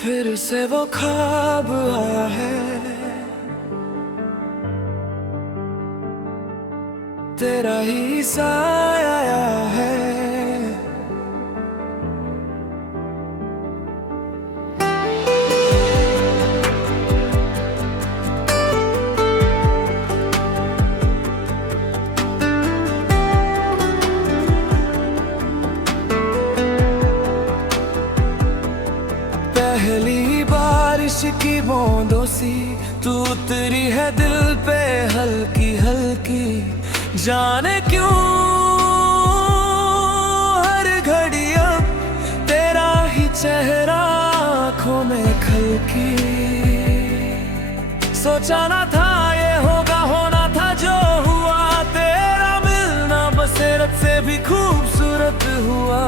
फिर से वो ख्वाब आया है, तेरा ही साया आया है। पहली बारिश की बूंदों सी तू उतरी है दिल पे हल्की हल्की, जाने क्यों हर घड़ी अब तेरा ही चेहरा आँखों में खलकी। सोचा ना था ये होगा, होना था जो हुआ, तेरा मिलना बसेरत से भी खूबसूरत हुआ।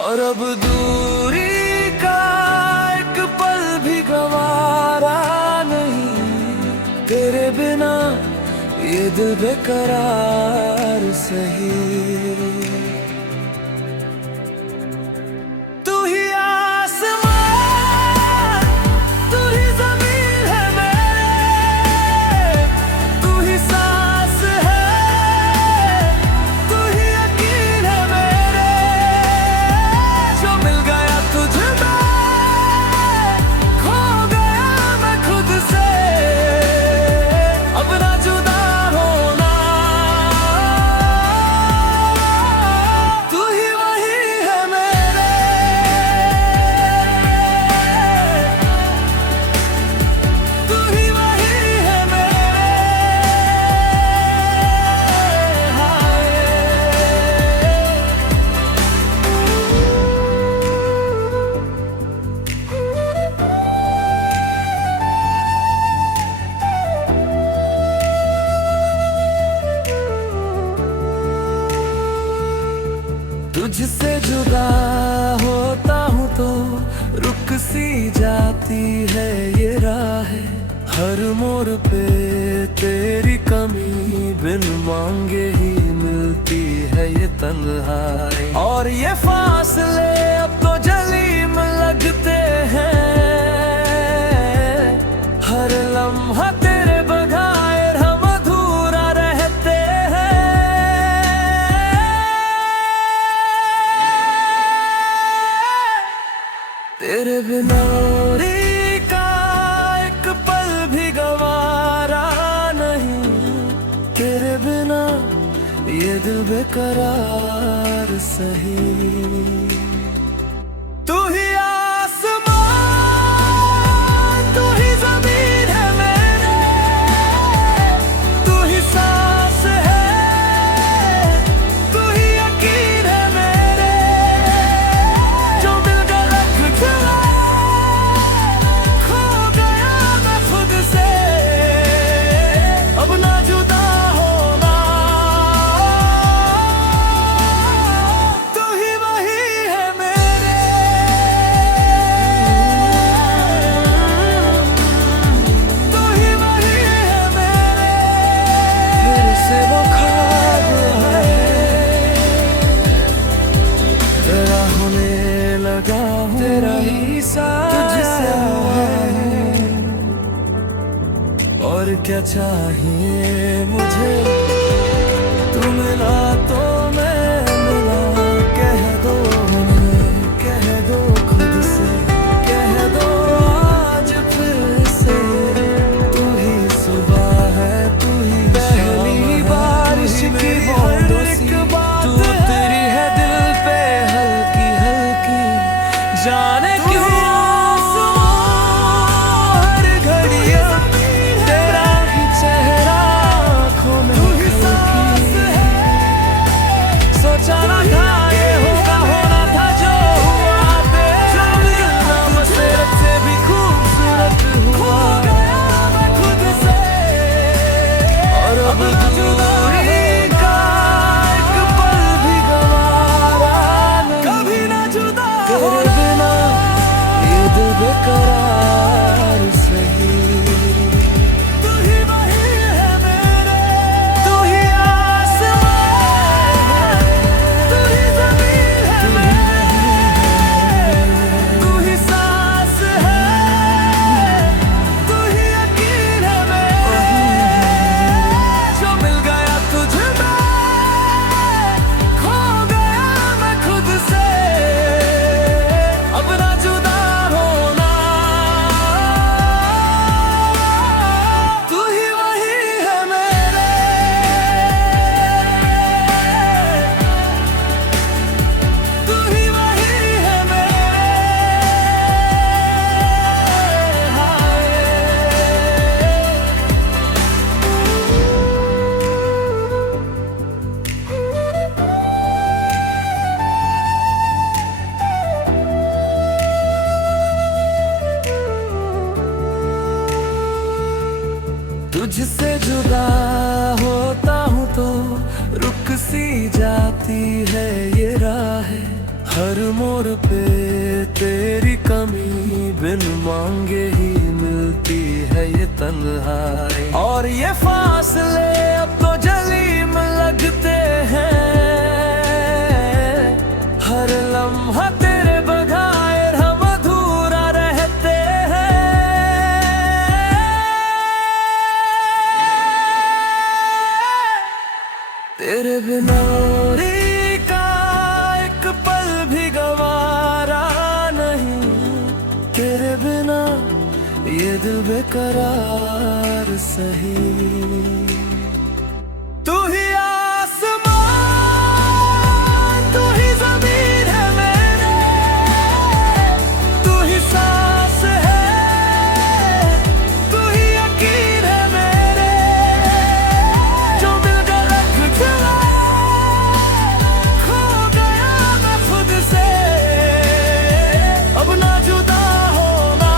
और अब दूरी का एक पल भी गवारा नहीं, तेरे बिना ये दिल बेकरार सही। तू ही आसमान, तू ही ज़मीन है मेरे, तू ही सांस है, तू ही यकीन है मेरे। जो मिल गया तुझ में, खो गया मैं खुद से, अब ना जुदा होना। तू ही वही है मेरे, तू ही वही है मेरे। हाय तुझसे जुदा होता हूँ तो रुक सी जाती है ये राहें, हर मोड़ पे तेरी कमी बिन मांगे ही मिलती है ये तन्हाई। और ये फासले अब तो जलीम लगते हैं, हर लम्हा तेरे बगैर हम अधूरा रहते हैं। तेरे बिना दूरी का एक पल भी गवारा नहीं, तेरे बिना ये दिल बेकरार सही। तू ही आसमान, तू ही ज़मीन है मेरे, तू ही सांस है, तू ही यकीन है मेरे। जो मिल गया तुझ में, खो गया मैं खुद से, अब ना जुदा होना। तू ही वही है मेरे, तू ही वही है मेरे। फिर से वो ख्वाब आए, तेरा होने लगा हूँ, तेरा ही साया है। और क्या चाहिए मुझे, तू मिला तो मैं मिला। कह दो हमें, कह दो खुद से, कह दो आज फिर से। तू ही सुबह है, तू ही पहली बारिश की बूंदों सी तू उतरी है दिल पे हल्की हल्की, जाने क्यों हर घड़ी अब तेरा ही चेहरा आँखों में खलकी। तुझसे जुदा होता हूँ तो रुक सी जाती है ये राहें। हर मोड़ पे तेरी कमी बिन मांगे ही मिलती है ये तन्हाई। और ये फासले अब तो जलीम लगते हैं, हर लम्हा तेरे बगैर हम अधूरा रहते हैं। तेरे बिना का एक पल भी गवारा नहीं, तेरे बिना ये दिल बेकरार सही। तू ही आसमां, तू ही ज़मीन है मेरे, तू ही सांस है, तू ही यकीन है मेरे। जो मिल गया रख चला, खो गया मैं खुद से, अब ना जुदा होना।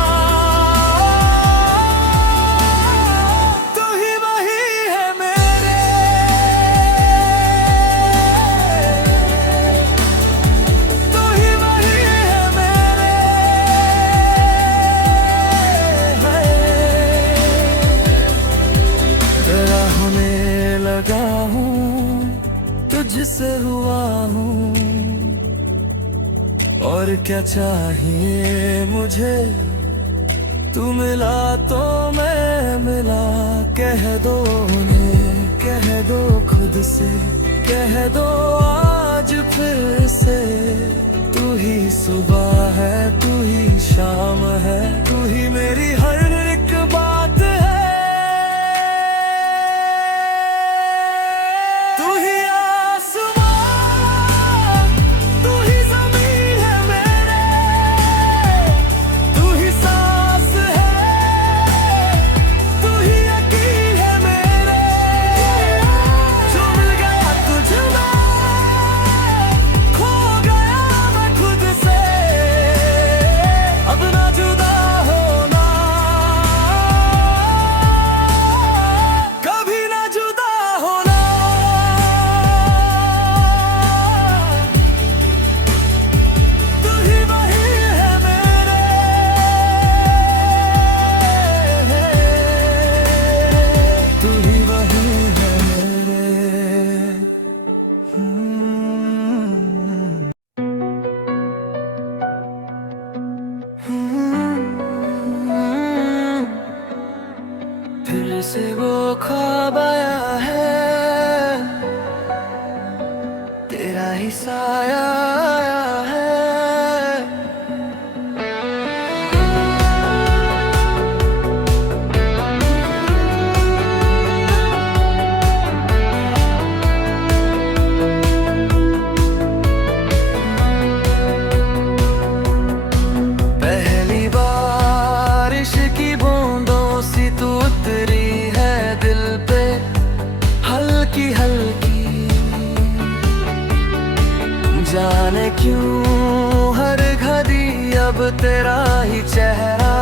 तू ही वही है मेरे, तू ही वही है मेरे। तेरा होने लगा हूँ, तुझसे हुआ हूँ, और क्या चाहिए मुझे। तू मिला तो मैं मिला, कह दो उन्हें, कह दो खुद से, कह दो आज फिर से। तू ही सुबह है, तू ही शाम है, तू ही मेरी हर एक बात है। तू ही आसमां, तू ही ज़मीन है मेरे, तू ही सांस है, तू ही यकीन है मेरे। जो मिल गया तुझमें, खो गया मैं खुद से, अब ना जुदा होना, कभी ना जुदा होना। तू ही वही है मेरे, तू ही वही है मेरे। फिर से वो ख्वाब आया है, तेरा ही साया आया है। पहली बारिश की बूंदों सी तू उतरी है दिल पे, हल्की हल्की। जाने क्यों हर घड़ी अब तेरा ही चेहरा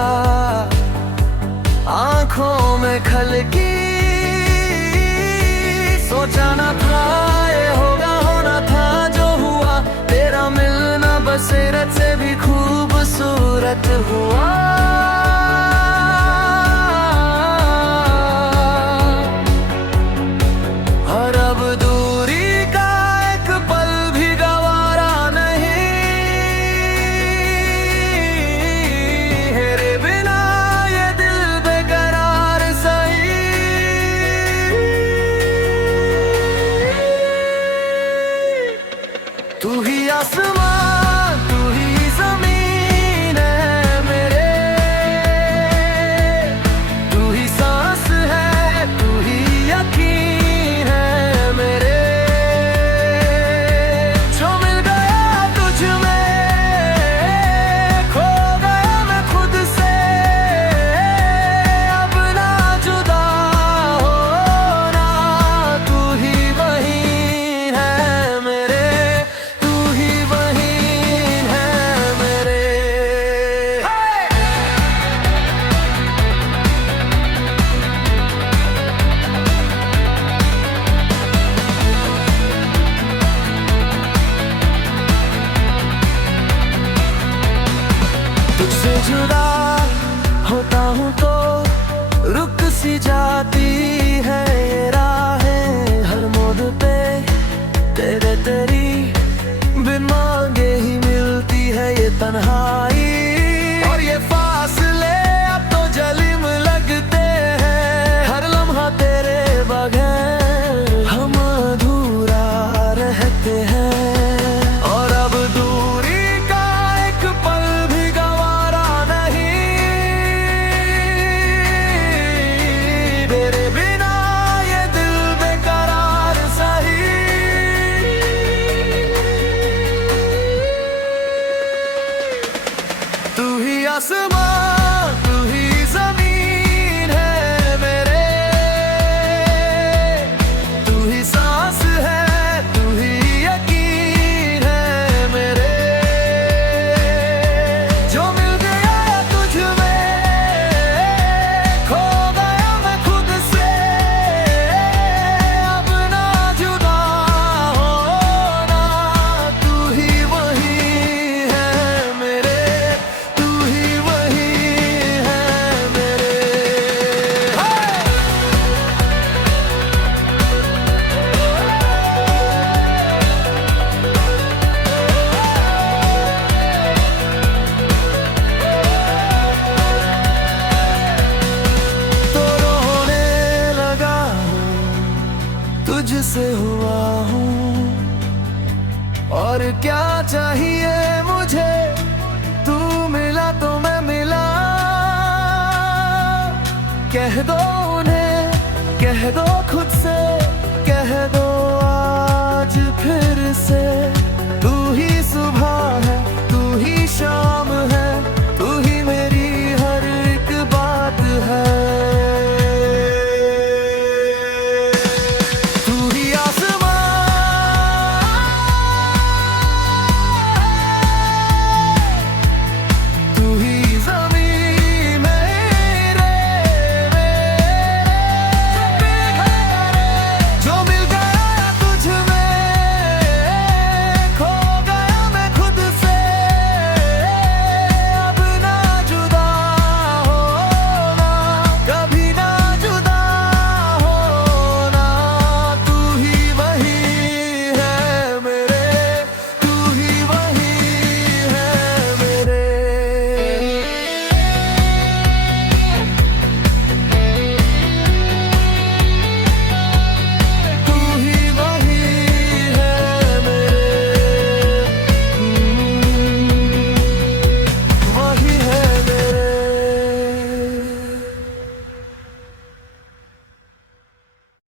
आंखों में खलकी। सोचा न था ये होगा, होना था जो हुआ, तेरा मिलना बसीरत से भी खूबसूरत हुआ। और अब दूरी का एक पल भी गवारा नहीं, तेरे बिना ये दिल बेकरार सही। तू ही आसमां, तू ही ज़मीन है मेरे, चाहूं तो रुक सी जाती है ये राहें, हर मोड़ पे तेरी बिन मांगे ही मिलती है ये तन्हाई। और ये फासले अब तो जलिम लगते हैं, हर लम्हा तेरे बगैर हम अधूरा रहते हैं। और अब दूरी का एक पल भी गवारा नहीं, तेरे बिना ये दिल बेकरार सही। तू ही आसमां तू ही जमीन है मेरे, तू ही सांस है तू ही यकीन है मेरे। जो मिल गया तुझ में खो गया मैं खुद से, अब ना जुदा होना, तू ही वही है मेरे, तू ही वही है मेरे। तो रोने लगा हूँ तुझसे हुआ हूँ, और क्या चाहिए मुझे, तू मिला तो मैं मिला। कह दो उन्हें, कह दो खुद से, कह दो आज फिर से।